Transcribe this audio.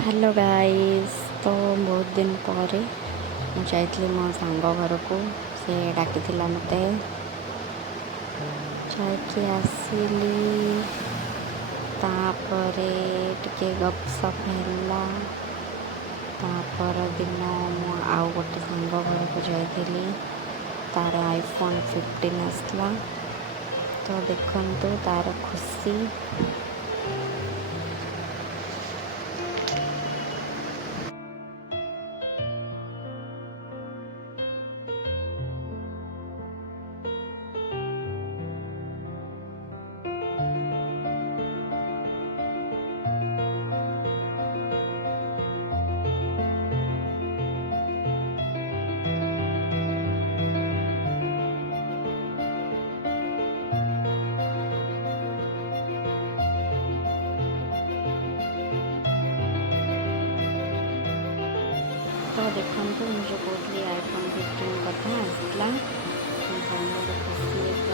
Hello guys. तो बहुत दिन पर मुझे मो सांग घर को से डाकी मत जाकि आसली तापरे टिके गपसप है। तापर दिन मु आउ गोटे सांग घर को जाइली तार आईफोन 15 आसला। तो देखंतु तार खुशी। तो देखो मुझे कहली आईफोन 15 कथा आसला। खुशी